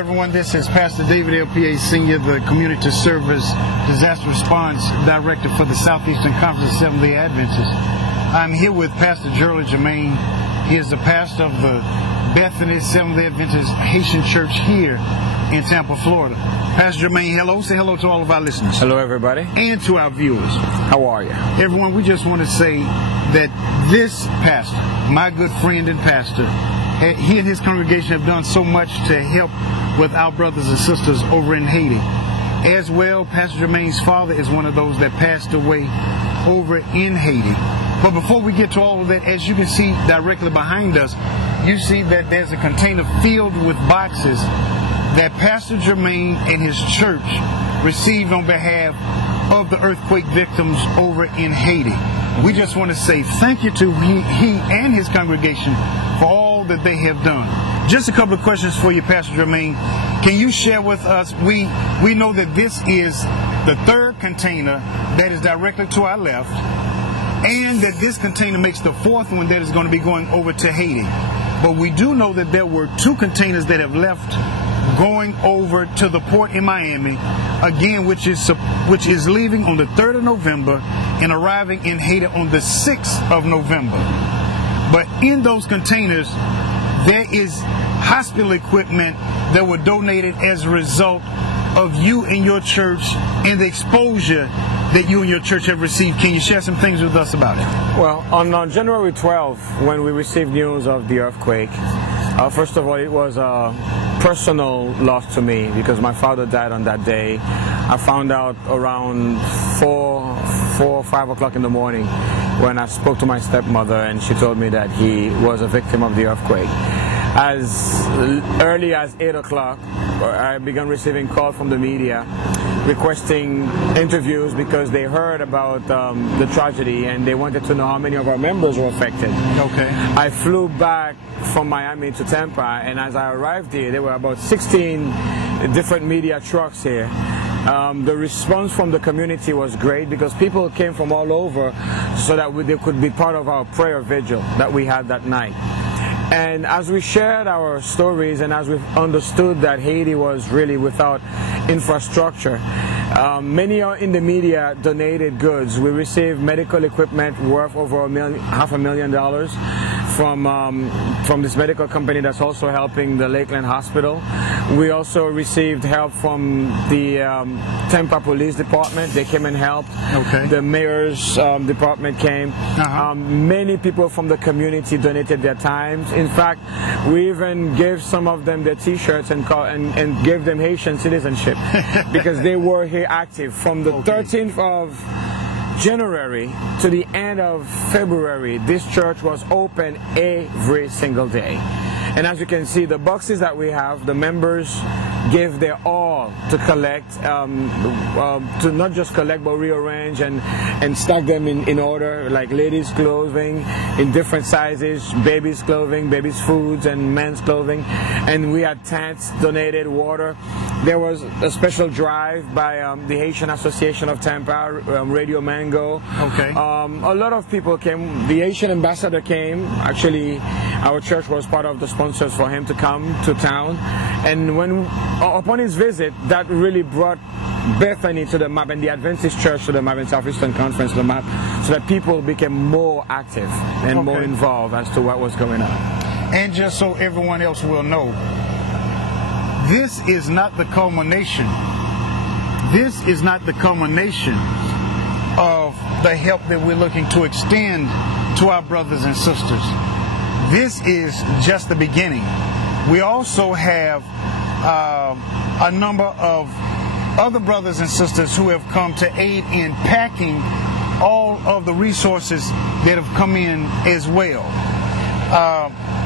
Everyone, this is Pastor David LPA Sr., the Community Service Disaster Response Director for the Southeastern Conference of Seventh-day Adventists. I'm here with Pastor Gerald Jermaine. He is the pastor of the Bethany Seventh-day Adventist Haitian Church here in Tampa, Florida. Pastor Jermaine, hello. Say hello to all of our listeners. Hello, everybody. And to our viewers. How are you? Everyone, we just want to say that this pastor, my good friend and pastor, he and his congregation have done so much to help with our brothers and sisters over in Haiti. As well, Pastor Jermaine's father is one of those that passed away over in Haiti. But before we get to all of that, as you can see directly behind us, you see that there's a container filled with boxes that Pastor Jermaine and his church received on behalf of the earthquake victims over in Haiti. We just want to say thank you to he and his congregation for all that they have done. Just a couple of questions for you, Pastor Jermaine. Can you share with us, we know that this is the third container that is directly to our left, and that this container makes the fourth one that is going to be going over to Haiti. But we do know that there were two containers that have left going over to the port in Miami, again, which is leaving on the 3rd of November and arriving in Haiti on the 6th of November. But in those containers, there is hospital equipment that were donated as a result of you and your church and the exposure that you and your church have received. Can you share some things with us about it? Well, on January 12th, when we received news of the earthquake, first of all, it was a personal loss to me because my father died on that day. I found out around 4 or 5 o'clock in the morning when I spoke to my stepmother, and she told me that he was a victim of the earthquake. As early as 8 o'clock, I began receiving calls from the media requesting interviews because they heard about the tragedy and they wanted to know how many of our members were affected. Okay. I flew back from Miami to Tampa, and as I arrived here, there were about 16 different media trucks here. The response from the community was great because people came from all over so that they could be part of our prayer vigil that we had that night. And as we shared our stories and as we've understood that Haiti was really without infrastructure, many in the media donated goods. We received medical equipment worth over $500,000 from this medical company that's also helping the Lakeland Hospital. We also received help from the Tampa Police Department. They came and helped. Okay. The mayor's department came. Many people from the community donated their time. In fact, we even gave some of them their T-shirts and gave them Haitian citizenship because they were here active from the 13th of January to the end of February. This church was open every single day. And as you can see, the boxes that we have, the members give their all to collect, to not just collect but rearrange and stack them in order, like ladies' clothing in different sizes, babies' clothing, babies' foods, and men's clothing. And we had tents donated, water. There was a special drive by the Haitian Association of Tampa, Radio Mango. Okay. A lot of people came. The Haitian ambassador came. Actually, our church was part of the sponsors for him to come to town. And upon his visit, that really brought Bethany to the map and the Adventist Church to the map and Southeastern Conference to the map, so that people became more active and more involved as to what was going on. And just so everyone else will know, this is not the culmination. This is not the culmination of the help that we're looking to extend to our brothers and sisters. This is just the beginning. We also have a number of other brothers and sisters who have come to aid in packing all of the resources that have come in as well.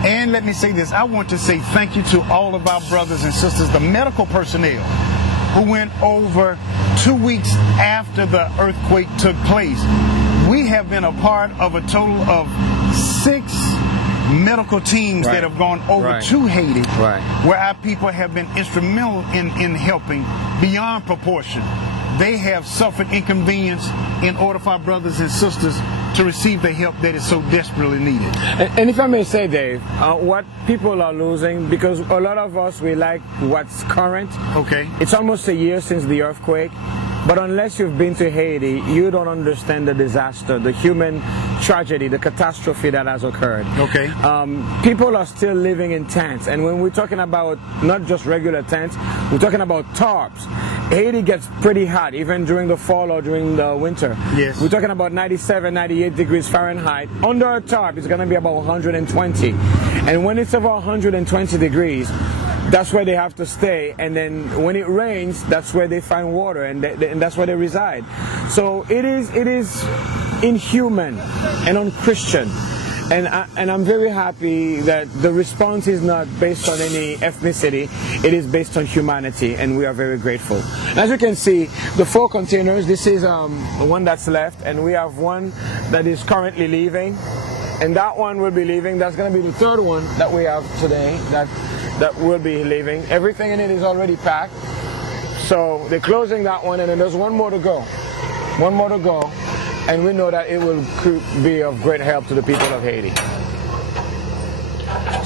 And let me say this, I want to say thank you to all of our brothers and sisters, the medical personnel who went over 2 weeks after the earthquake took place. We have been a part of a total of 6 medical teams that have gone over to Haiti, where our people have been instrumental in helping beyond proportion. they have suffered inconvenience in order for our brothers and sisters to receive the help that is so desperately needed. And if I may say, Dave, what people are losing, because a lot of us, we like what's current. Okay. It's almost a year since the earthquake, but unless you've been to Haiti, you don't understand the disaster, the human tragedy, the catastrophe that has occurred. Okay. People are still living in tents, and when we're talking about not just regular tents, we're talking about tarps. Haiti gets pretty hot, even during the fall or during the winter. Yes. We're talking about 97, 98 degrees Fahrenheit. Under a tarp, it's going to be about 120. And when it's over 120 degrees, that's where they have to stay. And then when it rains, that's where they find water, and that's where they reside. So it is inhuman and unchristian. And I'm very happy that the response is not based on any ethnicity, it is based on humanity, and we are very grateful. As you can see, the 4 containers, this is the one that's left, and we have one that is currently leaving, and that one will be leaving. That's going to be the 3rd one that we have today that will be leaving. Everything in it is already packed, so they're closing that one, and then there's one more to go. One more to go. And we know that it will be of great help to the people of Haiti.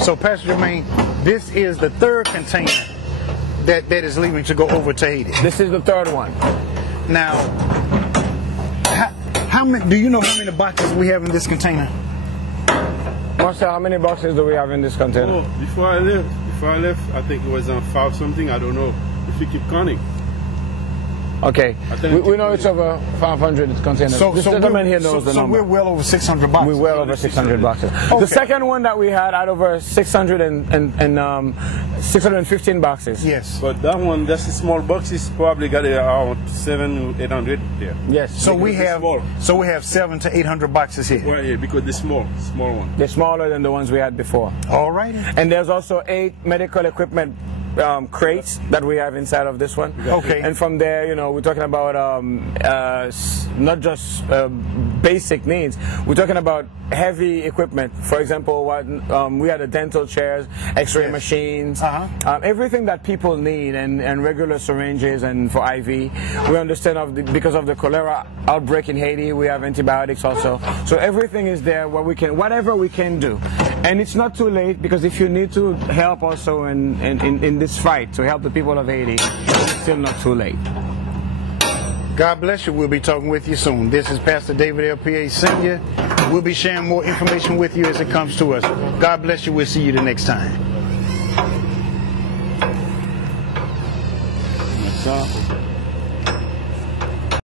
So, Pastor Jermaine, this is the 3rd container that is leaving to go over to Haiti. This is the 3rd one. Now, how many? Do you know how many boxes we have in this container? Marcel, how many boxes do we have in this container? Oh, before I left, I think it was on 5 something. I don't know. If you keep counting. Okay, we know it's over 500 containers. This gentleman here knows the number. So we're well over 600 boxes. We're well over 600 boxes. Okay. The second one that we had over 615 boxes. Yes. But that one, that's a small box. It's probably got around 700, 800 there. Yes. So we have 700 to 800 boxes here. Well, yeah, because they're small one. They're smaller than the ones we had before. All right. And there's also 8 medical equipment crates that we have inside of this one. Okay. And from there, you know, we're talking about not just basic needs. We're talking about heavy equipment. For example, we had the dental chairs, X-ray machines, everything that people need, and regular syringes, and for IV. We understand because of the cholera outbreak in Haiti, we have antibiotics also. So everything is there. Whatever we can do. And it's not too late, because if you need to help also in this fight to help the people of Haiti, it's still not too late. God bless you. We'll be talking with you soon. This is Pastor David L.P.A. Sr. We'll be sharing more information with you as it comes to us. God bless you. We'll see you the next time.